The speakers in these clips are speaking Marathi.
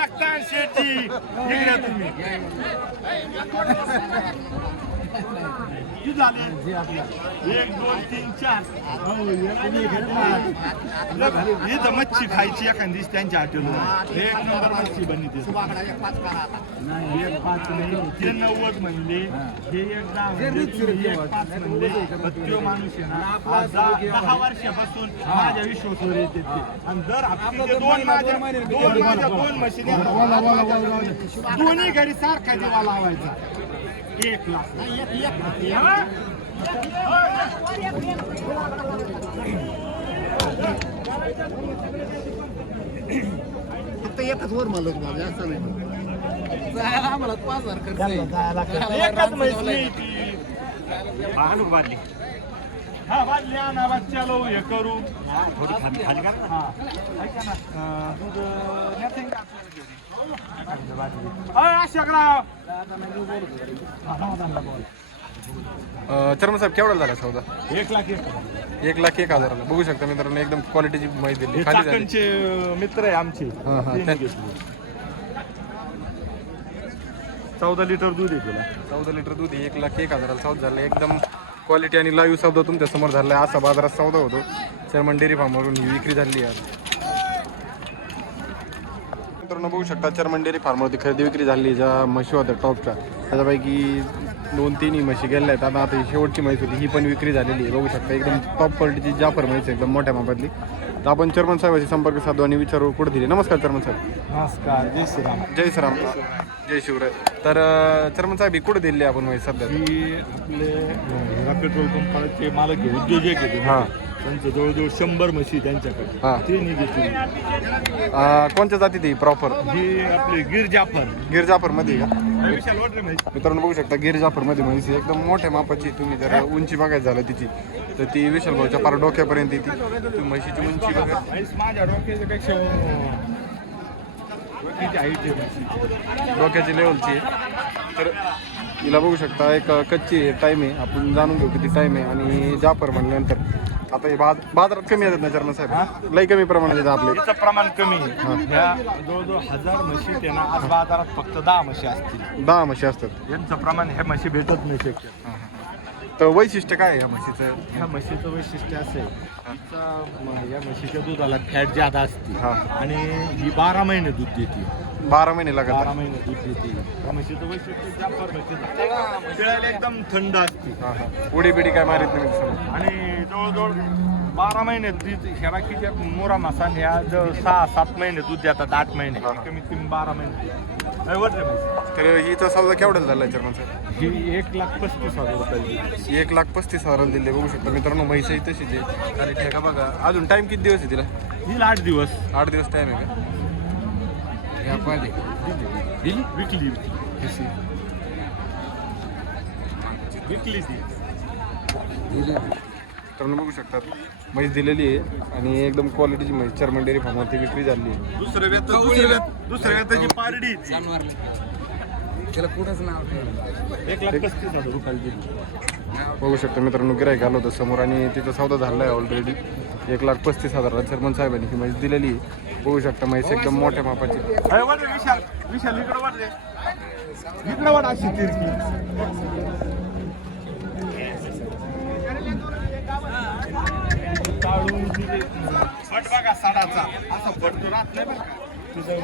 लागतात शेती इकडे तुम्ही किती झाले? एक दोन तीन चार. हो, इथं मच्छी खायची एखादी त्यांच्या हॉटेलवर. एक नंबर मच्छी बनते एक पाच नाही ते नव्वद म्हणले. हे एक दहा पाच म्हणले. तो माणूस वर्षापासून माझ्या विश्वासावर येते आणि दर हप्ते दोन माझ्या दोन माझ्या दोन मशीन दोन्ही घरी सारखा देवा लावायचा. एक लाख हा? फक्त एकच वर मला तुम्हाला जास्त नाही जायला आम्हाला पाच हजार खर्च नाही ती. हा बादली आणा हे करू हा. ऐका ना, दूध, अं, नेते का आपल्याला घरी? अय, अशोकराव. हा, नवदानला बोल. चर्म साहेब केवढा झाला सौदा? एक लाख एक एक लाख एक हजाराला. बघू शकता मित्रांनो एकदम क्वालिटीची माहिती दिली. खाली झाली. मित्र आहे आमचे. हा, हा, त्यांनी त्या- घेतली. चौदा लिटर दूध आहे तुला चौदा लिटर दूध आहे, एक लाख एक हजाराला सौदा झाला. एकदम क्वालिटी आणि लाईव्ह सौदा तुमच्यासमोर झाला. असा बाजारात सौदा होतो. चर्मन डेअरी फार्मवरून ही विक्री झाली आहे. मित्रांनो बघू शकता चर्मन डेअरी फार्मवरती खरेदी विक्री झाली ज्या म्हशी होत्या टॉपच्या. त्याच्यापैकी दोन तीनही म्हशी गेल्या आहेत. आता आता ही शेवटची म्हैस होती ही पण विक्री झालेली आहे. बघू शकता एकदम टॉप क्वालिटीची जाफर म्हैस आहे, एकदम मोठ्या मापातली. तर आपण चर्मन साहेबांशी संपर्क साधू आणि विचारू कुठे दिले? नमस्कार चर्मन साहेब. नमस्कार जय श्रीराम. जय श्रीराम. जय शिवराय. तर चर्मन साहेब ही कुठे दिली आपण म्हैस सध्या? ही आपले पेट्रोल पंपाचे मालक उद्योजक हा. त्यांचं जवळजवळ शंभर म्हशी आहे त्यांच्याकडे. हा. ते नाही घेतली. अं, कोणत्या जाती ती प्रॉपर ही आपले गिर जाफर. गिर जाफरमध्ये का? विशाल वाटले म्हैस. मित्रांनो बघू शकता गिर जाफरमध्ये आहे. एकदम मोठ्या मापाची तुम्ही जर उंची बघायचं झालं तिची तर ती विशाल भाऊच्या पार डोक्यापर्यंत येते. तुम्ही म्हशीची उंची बघा. माझ्या डोक्याच्या पेक्षा डोक्याची हाईट आहे म्हशीची. डोक्याची लेवलची आहे. तर हिला बघू शकता एक कच्ची टाईम आहे. आपण जाणून घेऊ किती टाईम आहे. आणि जाफर म्हणल्यानंतर आता हे बाज बाजारात कमी येतात ना चर्मन साहेब? लई कमी प्रमाणात येतात आपले. प्रमाण कमी आहे. ह्या जवळजवळ हजार म्हशी आहे ना आज बाजारात फक्त दहा म्हशी असतील. दहा म्हशी असतात. यांचं प्रमाण ह्या म्हशी भेटत नाही शक्य. तर वैशिष्ट्य काय आहे या म्हशीचं? ह्या म्हशीचं वैशिष्ट्य असं आहे. हिचं म- या म्हशीच्या दुधाला फॅट जादा असते. हा. आणि ही बारा महिने दूध देते. बारा महिने बारा लागतात महिने दूध देते या म्हशीचं वैशिष्ट्य जाफर म्हशीचं पिळायला एकदम थंड असते. हा हा. उडी बिडी काय मारित नाही. आणि जवळजवळ बारा महिने बाकीच्या मोरा मासा ह्या जवळ सहा सात महिने दूध देतात आठ महिने. हा. कमीत कमी बारा महिने. अरे वर रे म्हैस. तर हिचा सौदा केवढा झाला आहे साहेब ही एक लाख पस्तीस हजार रुपयाची एक लाख पस्तीस हजाराला दिले बघू शकता मित्रांनो म्हैस ही तशीच आहे. आणि ठेका बघा. अजून टाइम किती दिवस आहे तिला? ही आठ दिवस. आठ दिवस टाइम आहे का? दिली विकली विकली ती मित्रांनो बघू शकतात म्हैस दिलेली आहे आणि एकदम क्वालिटीची म्हैस चर्मन डेअरी फार्मवरती विक्री झाली आहे. दुसऱ्या व्यत दुसऱ्या व्यत दुसऱ्या व्यताची पारडी ती. त्याला कुठंच नाव ठेवलं. एक लाख पस्तीस हजार रुपयाला दिली. बघू शकता मित्रांनो गिरायक आलं होतं समोर आणि तिचा सौदा झाला आहे ऑलरेडी एक लाख पस्तीस हजाराला चर्मन साहेबांनी ही म्हैस दिलेली आहे. बघू शकता म्हैस एकदम मोठ्या मापाची. अरे वर रे विशाल. विशाल इकडे वर रे. इकडे वर अशी तिरकी काढून तिथे फट बघा सडाचा. असा फट तो राहत नाही बरं का. तुझं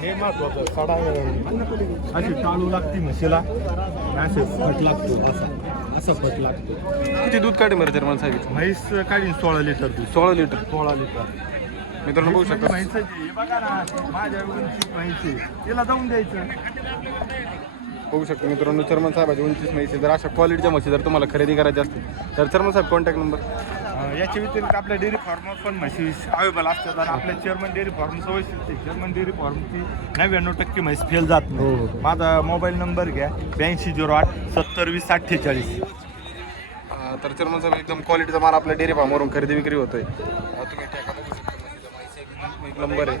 हे महत्वाचं सडा अशी टाळू लागती म्हशीला. असे फट लागतो असा. असा फट लागतो. किती दूध काढे बरं चर्मन साहेब? म्हैस काढीन सोळा लिटर दूध. सोळा लिटर. सोळा लिटर. मित्रांनो बघू शकता. म्हैसाची हे बघा ना माझ्या उंची म्हैसी तिला जाऊन द्यायचं. बघू शकता मित्रांनो चर्मन साहेबाची उंचीस म्हैस जर अशा क्वालिटीच्या म्हशी जर तुम्हाला खरेदी करायची असतील तर चर्मन साहेब कॉन्टॅक्ट नंबर याच्या व्यतिरिक्त आपल्या डेअरी फार्मवर पण म्हशी अवेलेबल असतात आणि आपल्या चेअरमन डेअरी फार्मचं वैशिष्ट्य चेअरमन डेअरी फार्मची नव्याण्णव टक्के म्हैस फेल जात हो, हो. नाही माझा मोबाईल नंबर घ्या ब्याऐंशी झिरो आठ सत्तर वीस अठ्ठेचाळीस. तर चर्मन साहेब एकदम क्वालिटीचा माल आपल्या डेअरी फार्मवरून खरेदी विक्री होतोय. तुम्ही ठेका बघू शकता म्हशीचा म्हैस एक- नंबर आहे.